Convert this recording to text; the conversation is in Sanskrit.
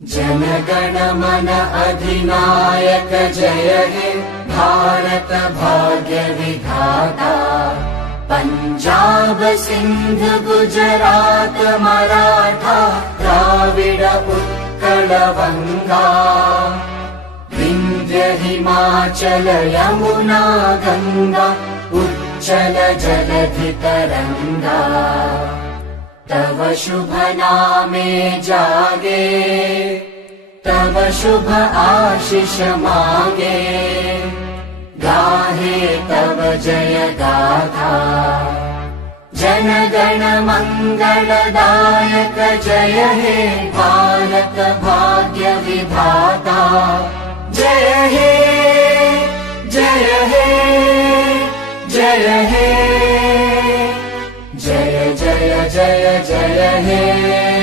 जन मन अधिनायक जय हे भारत भाग्य विधाता। पंजाब सिंध गुजरात मराठा द्राविड उत्कल गंगा। विंध्य हिमाचल यमुना गंगा उच्चल जलधि तरंगा। तव शुभ नामे जागे तव शुभ आशीष मागे। गाहे तव जय गाथा जन गण मंगलदायक जय हे भारत भाग्य विधाता। जय हे जय हे जय हे जय जय जय जय हे।